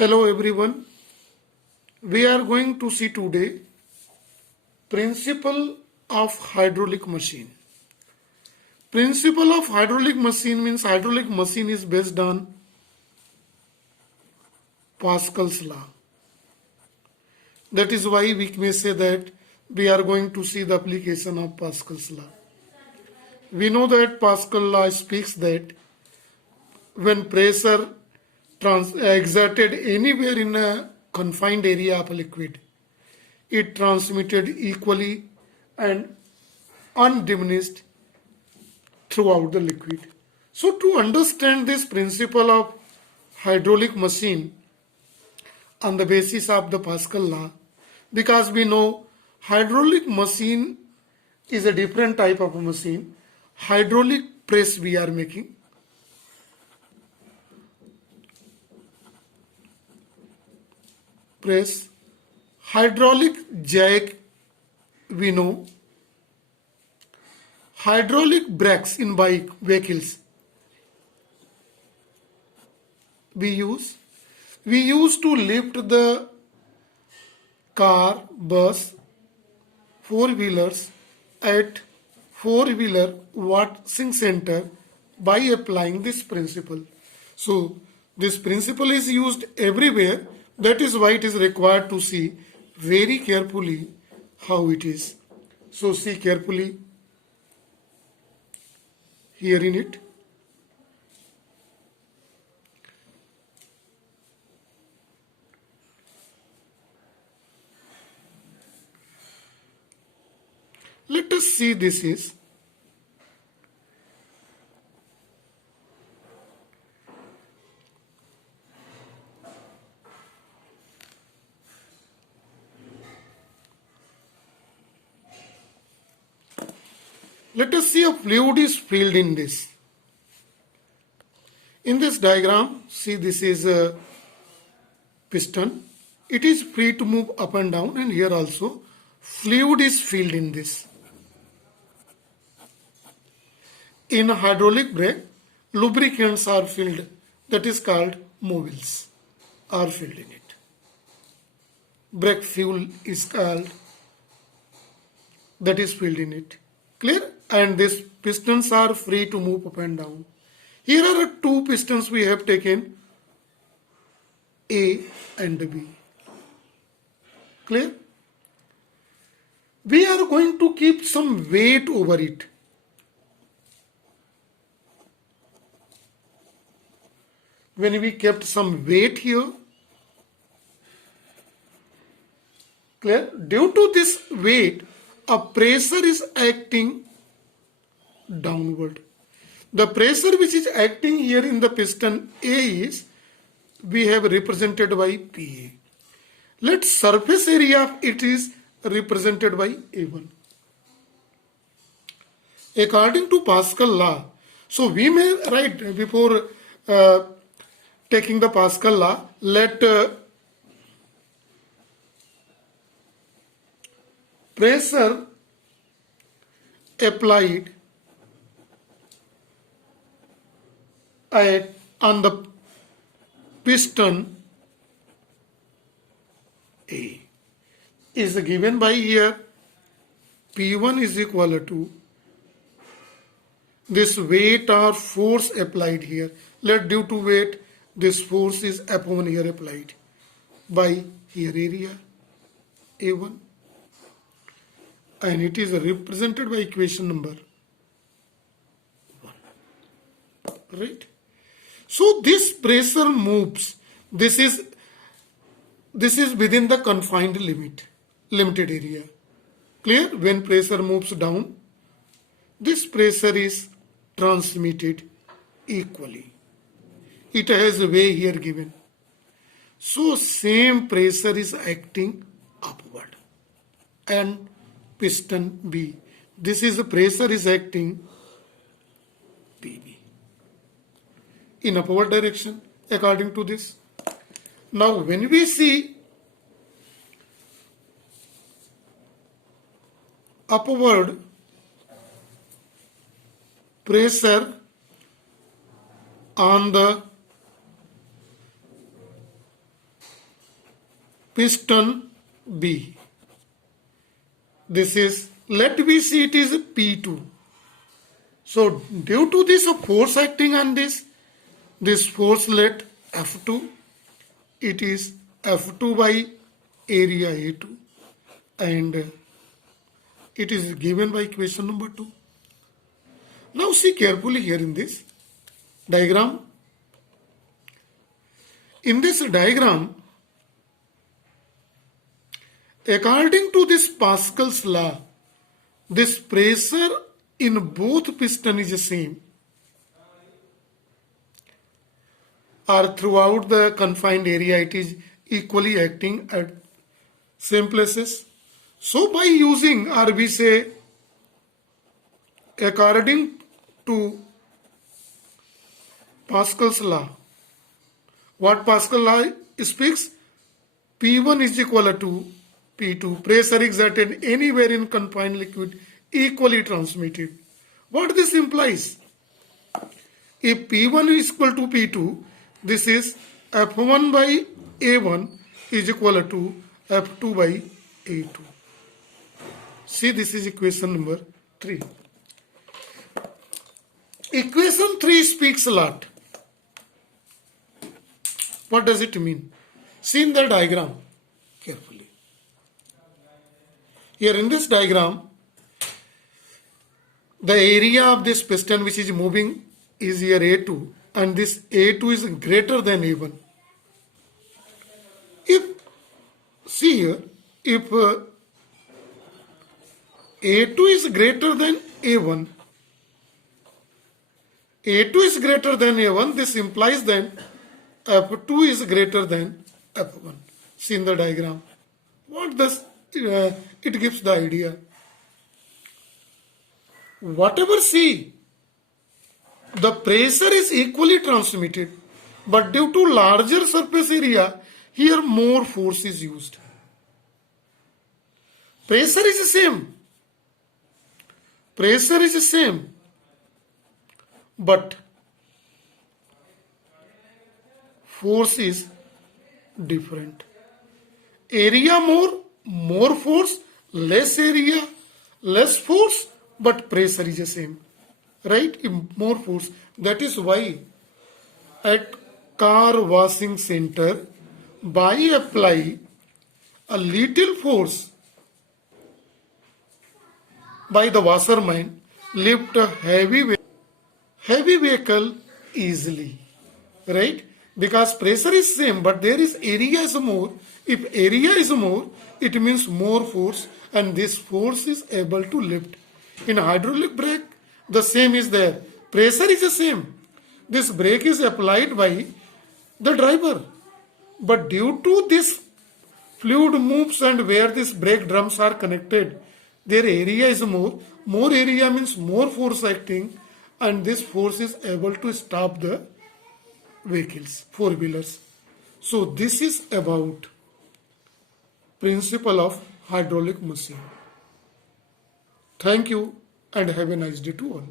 Hello everyone. We are going to see today principle of hydraulic machine. Principle of hydraulic machine means hydraulic machine is based on Pascal's law. That is why we may say that we are going to see the application of Pascal's law. We know that Pascal law speaks that when pressure exerted anywhere in a confined area of a liquid, it transmitted equally and undiminished throughout the liquid. So to understand this principle of hydraulic machine on the basis of the Pascal law, because we know hydraulic machine is a different type of a machine. Hydraulic press we are making. Press. Hydraulic jack we know. Hydraulic brakes in vehicles we use. We use to lift the car, bus, four-wheelers at four-wheeler washing center by applying this principle. So this principle is used everywhere. That is why it is required to see very carefully how it is. So see carefully here in it. Let us see this is let us see a fluid is filled in this. In this diagram, see this is a piston. It is free to move up and down, and here also fluid is filled in this. In hydraulic brake, lubricants are filled, that is called mobiles, are filled in it. Brake fuel is called, that is filled in it. Clear? And these pistons are free to move up and down. Here are two pistons we have taken, A and B. Clear? We are going to keep some weight over it. When we kept some weight here, clear? Due to this weight, a pressure is acting downward. The pressure which is acting here in the piston A is, we have represented by PA. Let surface area of it is represented by A1. According to Pascal law, so we may write before taking the Pascal law, let pressure applied on the piston A is given by here P1 is equal to this weight or force applied here. Let due to weight this force is upon here applied by here area A1, and it is represented by equation number 1. Right? So this pressure moves. This is within the confined limited area. Clear? When pressure moves down, this pressure is transmitted equally. It has a way here given. So same pressure is acting upward. And piston B. This is the pressure is acting PB in upward direction according to this. Now when we see upward pressure on the piston B. This is, let me see, it is P2. So due to this force acting on this force let F2, it is F2 by area A2, and it is given by equation number 2. Now see carefully here in this diagram. In this diagram, according to this Pascal's law, this pressure in both piston is the same, or throughout the confined area it is equally acting at same places. So by using, or we say according to Pascal's law, what Pascal law speaks, P1 is equal to P2, pressure exerted anywhere in confined liquid equally transmitted. What this implies? If P1 is equal to P2, this is F1 by A1 is equal to F2 by A2. See, this is equation number 3. Equation 3 speaks a lot. What does it mean? See in the diagram carefully. Here in this diagram, the area of this piston which is moving is here A2, and this A2 is greater than A1. If, see here, if A2 is greater than A1, A2 is greater than A1, this implies then F2 is greater than F1. See in the diagram. What does it gives the idea? Whatever see, the pressure is equally transmitted, but due to larger surface area, here more force is used. Pressure is the same. Pressure is the same, but force is different. Area more force, less area, less force, but pressure is the same. Right? More force. That is why at car washing center, by apply a little force by the washerman, lift a heavy vehicle easily. Right? Because pressure is same, but there is area is more. If area is more, it means more force, and this force is able to lift. In hydraulic brake, the same is there. Pressure is the same. This brake is applied by the driver. But due to this fluid moves and where these brake drums are connected, their area is more. More area means more force acting, and this force is able to stop the vehicles, four-wheelers. So this is about principle of hydraulic machine. Thank you and have a nice day to all.